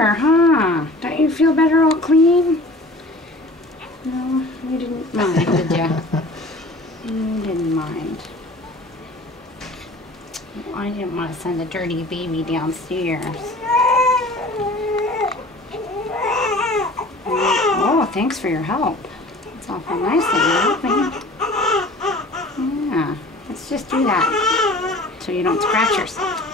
better, huh? Don't you feel better all clean? No, you didn't mind, did you? You didn't mind. Well, I didn't want to send a dirty baby downstairs. Oh, thanks for your help. It's awful nice that you helped me. Yeah, let's just do that so you don't scratch yourself.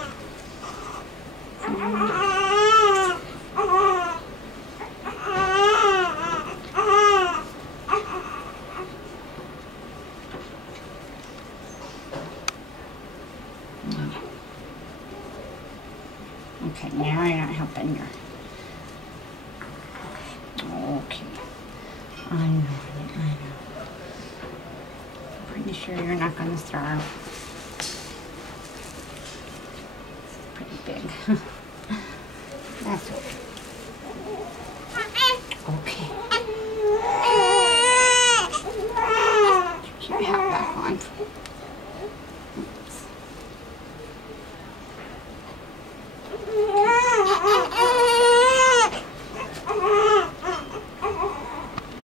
Okay, now you're not helping your... Okay. I know. Pretty sure you're not going to starve. It's pretty big. That's okay.